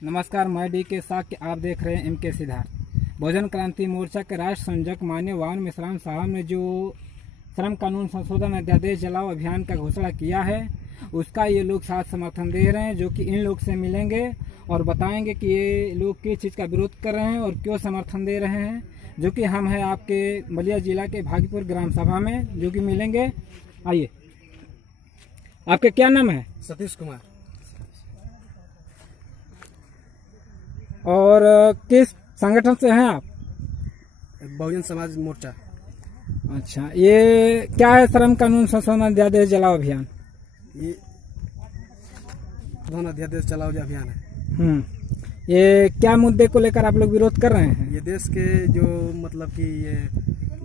नमस्कार, मैं डी के साक्य, आप देख रहे हैं एम के सिद्धार्थ। बहुजन क्रांति मोर्चा के राष्ट्र संयोजक माननीय वान मिश्राम साहब ने जो श्रम कानून संशोधन अध्यादेश जलाओ अभियान का घोषणा किया है, उसका ये लोग साथ समर्थन दे रहे हैं, जो कि इन लोग से मिलेंगे और बताएंगे कि ये लोग किस चीज़ का विरोध कर रहे हैं और क्यों समर्थन दे रहे हैं। जो कि हम हैं आपके बलिया जिला के भागीपुर ग्राम सभा में, जो कि मिलेंगे। आइए, आपके क्या नाम है? सतीश कुमार। और किस संगठन से हैं आप? बहुजन समाज मोर्चा। अच्छा, ये क्या है श्रम कानून संशोधन अध्यादेश जलाओ अभियान? ये संशोधन अध्यादेश चलाओ अभियान है। ये क्या मुद्दे को लेकर आप लोग विरोध कर रहे हैं? ये देश के जो मतलब कि ये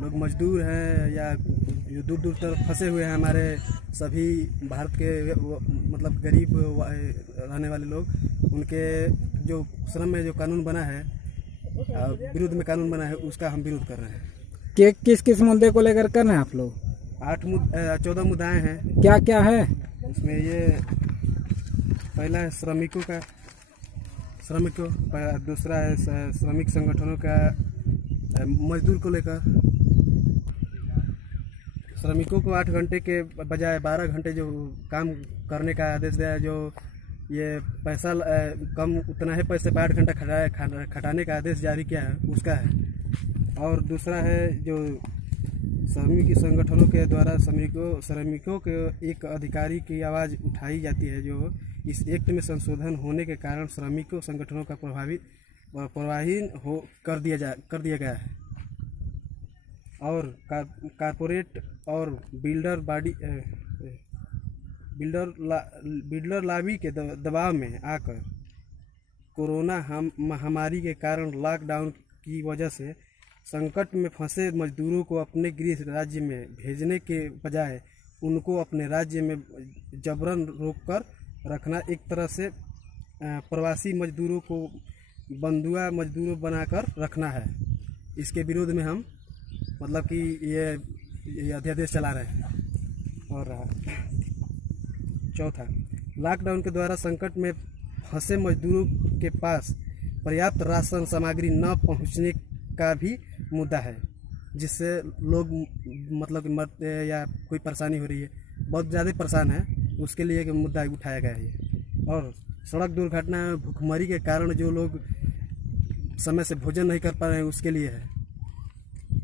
लोग मजदूर हैं या जो दूर दूर तक फंसे हुए हैं, हमारे सभी भारत के मतलब गरीब रहने वाले लोग, उनके जो श्रम में जो कानून बना है, विरुद्ध में कानून बना है, उसका हम विरोध कर रहे हैं। किस किस मुद्दे को लेकर कर रहे हैं आप लोग? 14 मुद्दाएं हैं। क्या क्या है इसमें? ये पहला है श्रमिकों, दूसरा है श्रमिक संगठनों का, मजदूर को लेकर, श्रमिकों को 8 घंटे के बजाय 12 घंटे जो काम करने का आदेश दिया है, जो ये पैसा कम उतना ही पैसे पर 8 घंटा खटाने का आदेश जारी किया है, उसका है। और दूसरा है जो श्रमिक संगठनों के द्वारा श्रमिकों के एक अधिकारी की आवाज़ उठाई जाती है, जो इस एक्ट में संशोधन होने के कारण श्रमिकों संगठनों का प्रभावीन कर दिया गया है। और कारपोरेट और बिल्डर लॉबी के दबाव में आकर कोरोना महामारी के कारण लॉकडाउन की वजह से संकट में फंसे मजदूरों को अपने गृह राज्य में भेजने के बजाय उनको अपने राज्य में जबरन रोककर रखना, एक तरह से प्रवासी मजदूरों को बंधुआ मजदूरों बनाकर रखना है। इसके विरोध में हम मतलब कि ये अध्यादेश चला रहे हैं। और चौथा, लॉकडाउन के द्वारा संकट में फंसे मजदूरों के पास पर्याप्त राशन सामग्री न पहुंचने का भी मुद्दा है, जिससे लोग मतलब मरते या कोई परेशानी हो रही है, बहुत ज़्यादा परेशान है, उसके लिए एक मुद्दा उठाया गया है। और सड़क दुर्घटना, भूखमरी के कारण जो लोग समय से भोजन नहीं कर पा रहे हैं, उसके लिए है,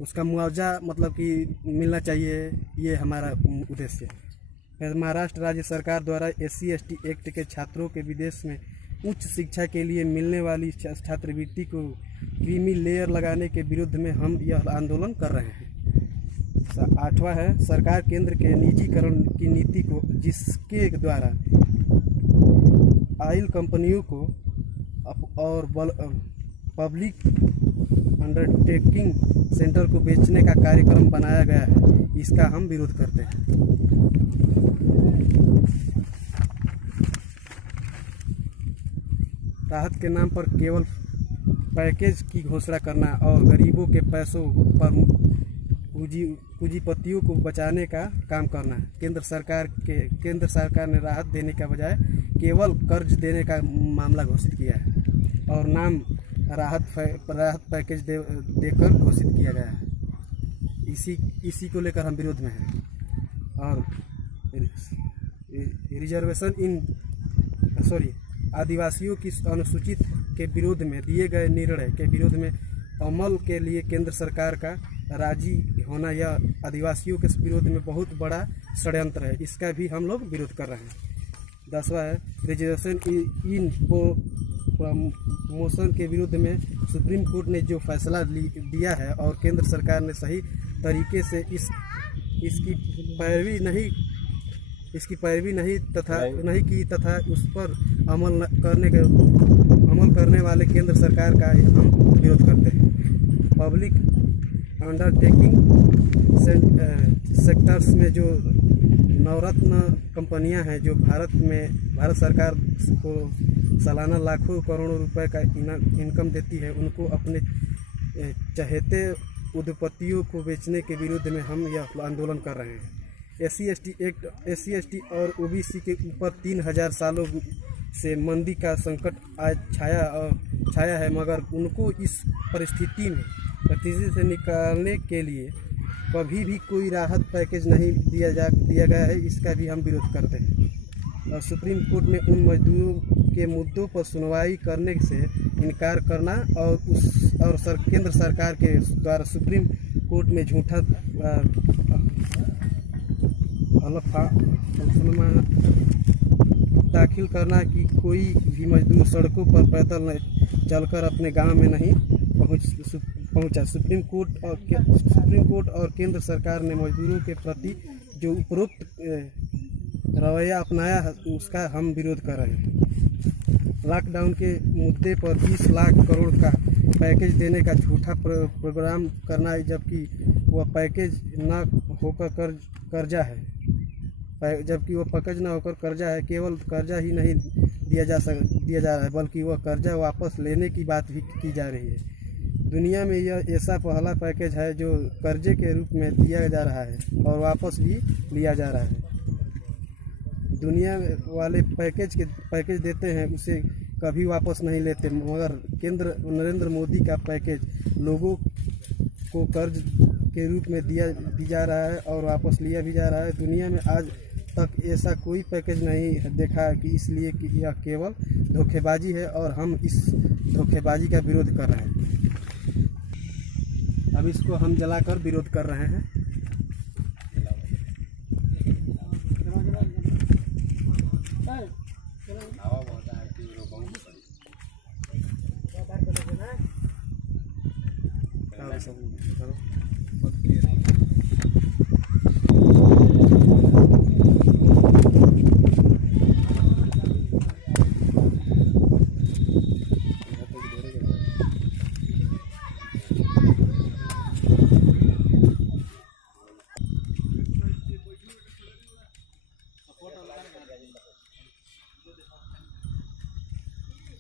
उसका मुआवजा मतलब कि मिलना चाहिए, ये हमारा उद्देश्य है। महाराष्ट्र राज्य सरकार द्वारा SC/ST एक्ट के छात्रों के विदेश में उच्च शिक्षा के लिए मिलने वाली छात्रवृत्ति को क्रीमी लेयर लगाने के विरुद्ध में हम यह आंदोलन कर रहे हैं। 8वां है, सरकार केंद्र के निजीकरण की नीति को, जिसके द्वारा ऑयल कंपनियों को और पब्लिक अंडरटेकिंग सेंटर को बेचने का कार्यक्रम बनाया गया है, इसका हम विरोध करते हैं। राहत के नाम पर केवल पैकेज की घोषणा करना और गरीबों के पैसों पर पूंजीपतियों को बचाने का काम करना। केंद्र सरकार ने राहत देने का बजाय केवल कर्ज देने का मामला घोषित किया है और नाम राहत पैकेज देकर घोषित किया गया है। इसी को लेकर हम विरोध में हैं। और आदिवासियों की अनुसूचित के विरोध में दिए गए निर्णय के विरोध में अमल के लिए केंद्र सरकार का राजी होना, यह आदिवासियों के विरोध में बहुत बड़ा षड्यंत्र है, इसका भी हम लोग विरोध कर रहे हैं। 10वां है, रिजर्वेशन इन प्रमोशन के विरुद्ध में सुप्रीम कोर्ट ने जो फैसला दिया है और केंद्र सरकार ने सही तरीके से इसकी पैरवी नहीं की तथा उस पर अमल करने वाले केंद्र सरकार का हम विरोध करते हैं। पब्लिक अंडरटेकिंग सेक्टर्स में जो नवरत्न कंपनियां हैं, जो भारत सरकार को सालाना लाखों करोड़ों रुपए का इनकम देती है, उनको अपने चहेते उद्योगपतियों को बेचने के विरुद्ध में हम यह आंदोलन कर रहे हैं। SC/ST एक्ट SC/ST और OBC के ऊपर 3000 सालों से मंदी का संकट आज छाया है, मगर उनको इस परिस्थिति से निकालने के लिए कभी भी कोई राहत पैकेज नहीं दिया गया है। इसका भी हम विरोध करते हैं और सुप्रीम कोर्ट में उन मजदूरों के मुद्दों पर सुनवाई करने से इनकार करना और केंद्र सरकार के द्वारा सुप्रीम कोर्ट में झूठा हलफनामा दाखिल करना कि कोई भी मजदूर सड़कों पर पैदल चलकर अपने गांव में नहीं पहुंचा। सुप्रीम कोर्ट और केंद्र सरकार ने मजदूरों के प्रति जो उपरोक्त रवैया अपनाया है उसका हम विरोध कर रहे हैं। लॉकडाउन के मुद्दे पर 20 लाख करोड़ का पैकेज देने का झूठा प्रोग्राम करना है, जबकि वह पैकेज न होकर कर्जा है। केवल कर्जा ही नहीं दिया जा रहा है, बल्कि वह कर्जा वापस लेने की बात भी की जा रही है। दुनिया में यह ऐसा पहला पैकेज है जो कर्जे के रूप में दिया जा रहा है और वापस भी लिया जा रहा है। दुनिया वाले पैकेज देते हैं, उसे कभी वापस नहीं लेते, मगर नरेंद्र मोदी का पैकेज लोगों को कर्ज के रूप में दी जा रहा है और वापस लिया भी जा रहा है। दुनिया में आज तक ऐसा कोई पैकेज नहीं देखा कि इसलिए कि यह केवल धोखेबाजी है और हम इस धोखेबाजी का विरोध कर रहे हैं। अब इसको हम जलाकर विरोध कर रहे हैं।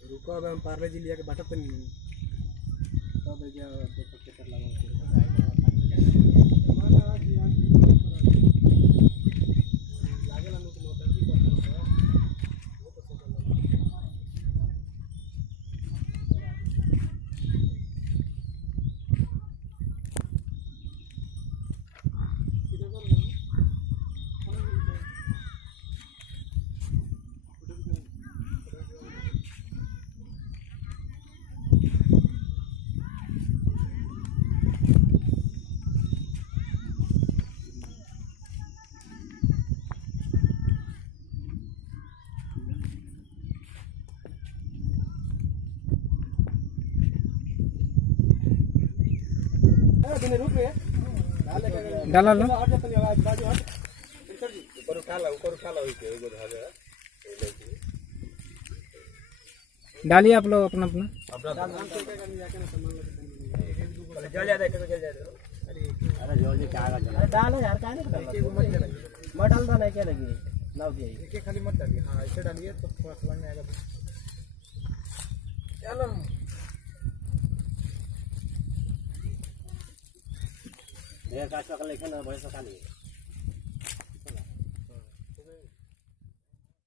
रुको, अब हम पार्ले जी लिया के बाटत नहीं तब क्या पेपर लगा डाला लो डालिए आप लोग अपना डालो यार, क्या मत डाल दो, नहीं क्या लगी लाओ की खाली मत डालिए। हाँ, ऐसे डालिए तो थोड़ा समझ में आएगा। चलो ढेर काट कर लेके ना बड़े सका लिए।